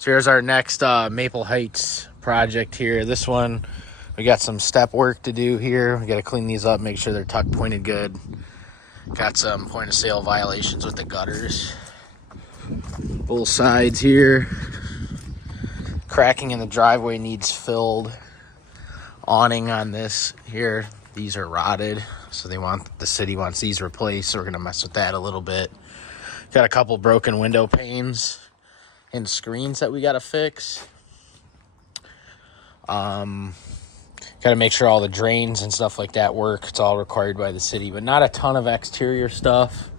So here's our next Maple Heights project here. This one, we got some step work to do here. We got to clean these up, make sure they're tuck pointed good. Got some point of sale violations with the gutters. Both sides here. Cracking in the driveway needs filled. Awning on this here. These are rotted, so the city wants these replaced, so we're gonna mess with that a little bit. Got a couple broken window panes and screens that we gotta fix. Gotta make sure all the drains and stuff like that work. It's all required by the city, but not a ton of exterior stuff.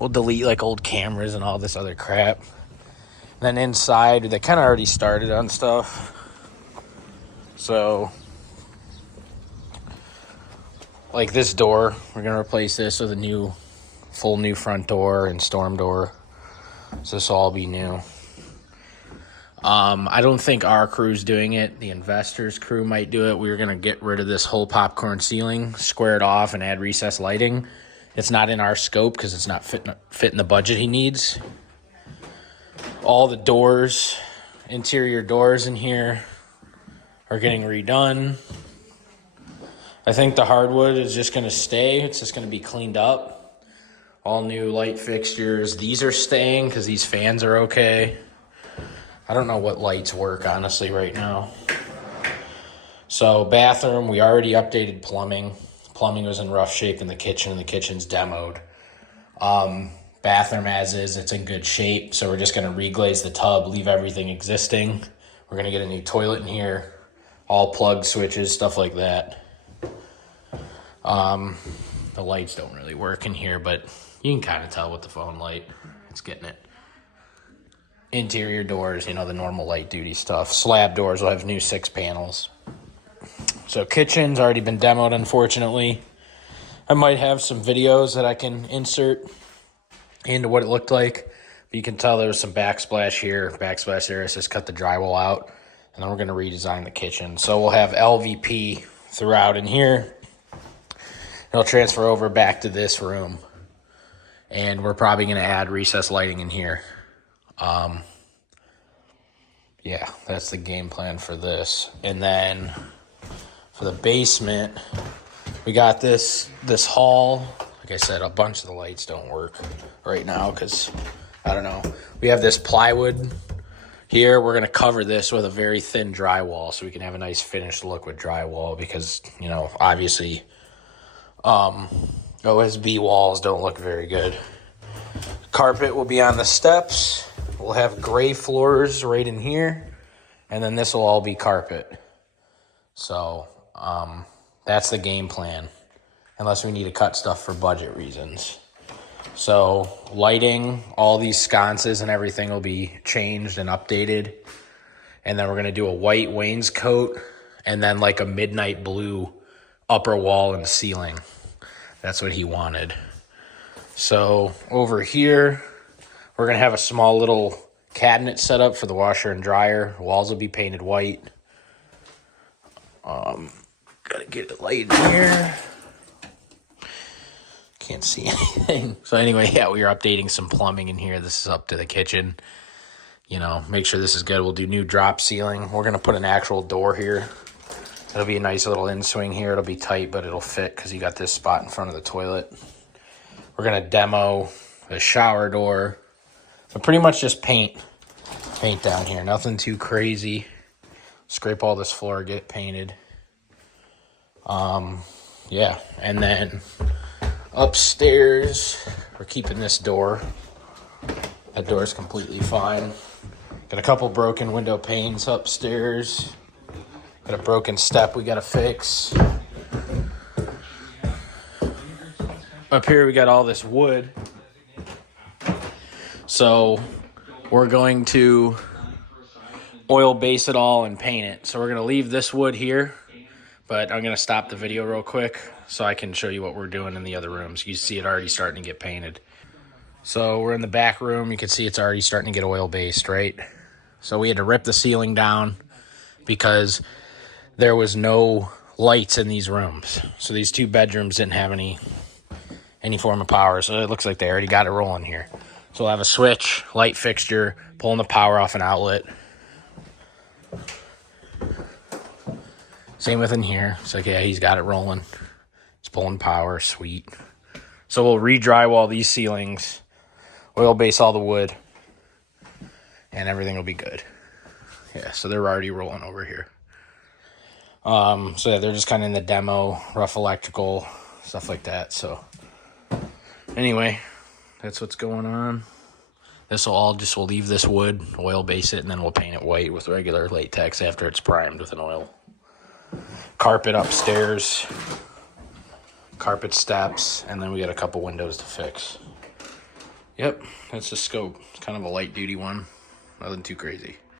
We'll delete like old cameras and all this other crap. And then inside, they kind of already started on stuff. So, like this door, we're gonna replace this with a full new front door and storm door. So this will all be new. I don't think our crew's doing it. The investors' crew might do it. We were gonna get rid of this whole popcorn ceiling, square it off, and add recessed lighting. It's not in our scope because it's not fitting the budget he needs. All the doors, interior doors in here, are getting redone. I think the hardwood is just going to stay. It's just going to be cleaned up. All new light fixtures. These are staying because these fans are okay. I don't know what lights work, honestly, right now. So bathroom, we already updated plumbing. Plumbing was in rough shape in the kitchen, and the kitchen's demoed. Bathroom as is, it's in good shape. So we're just going to reglaze the tub, leave everything existing. We're going to get a new toilet in here. All plug switches, stuff like that. The lights don't really work in here, but you can kind of tell with the phone light. It's getting it. Interior doors, the normal light duty stuff. Slab doors will have new 6 panels. So kitchen's already been demoed, unfortunately. I might have some videos that I can insert into what it looked like. But you can tell there was some backsplash here. Backsplash there. It just cut the drywall out. And then we're going to redesign the kitchen. So we'll have LVP throughout in here. It'll transfer over back to this room. And we're probably going to add recessed lighting in here. Yeah, that's the game plan for this. And then for the basement, we got this hall. Like I said, a bunch of the lights don't work right now because, I don't know. We have this plywood here. We're going to cover this with a very thin drywall so we can have a nice finished look with drywall because, obviously OSB walls don't look very good. Carpet will be on the steps. We'll have gray floors right in here. And then this will all be carpet. So that's the game plan. Unless we need to cut stuff for budget reasons. So lighting, all these sconces and everything will be changed and updated. And then we're going to do a white wainscot and then like a midnight blue upper wall and ceiling. That's what he wanted. So over here, we're going to have a small little cabinet set up for the washer and dryer. Walls will be painted white. Gotta get it light in here. Can't see anything. So anyway, yeah, we are updating some plumbing in here. This is up to the kitchen. Make sure this is good. We'll do new drop ceiling. We're going to put an actual door here. It'll be a nice little in-swing here. It'll be tight, but it'll fit because you got this spot in front of the toilet. We're going to demo the shower door. But pretty much just paint down here. Nothing too crazy. Scrape all this floor, get it painted. Yeah, and then upstairs, we're keeping this door. That door is completely fine. Got a couple broken window panes upstairs. Got a broken step we got to fix. Up here we got all this wood. So we're going to oil base it all and paint it. So we're going to leave this wood here, but I'm going to stop the video real quick so I can show you what we're doing in the other rooms. You see it already starting to get painted. So we're in the back room. You can see it's already starting to get oil based, right? So we had to rip the ceiling down because there was no lights in these rooms. So these 2 bedrooms didn't have any form of power. So it looks like they already got it rolling here. So we'll have a switch, light fixture, pulling the power off an outlet. Same with in here. It's like, yeah, he's got it rolling. It's pulling power, sweet. So we'll re-drywall these ceilings, oil base all the wood, and everything will be good. Yeah, so they're already rolling over here. So yeah, they're just kind of in the demo, rough electrical, stuff like that. So anyway, that's what's going on. This will all just, we'll leave this wood, oil base it, and then we'll paint it white with regular latex after it's primed with an oil. Carpet upstairs, carpet steps, and then we got a couple windows to fix. Yep, that's the scope. It's kind of a light duty one, nothing too crazy.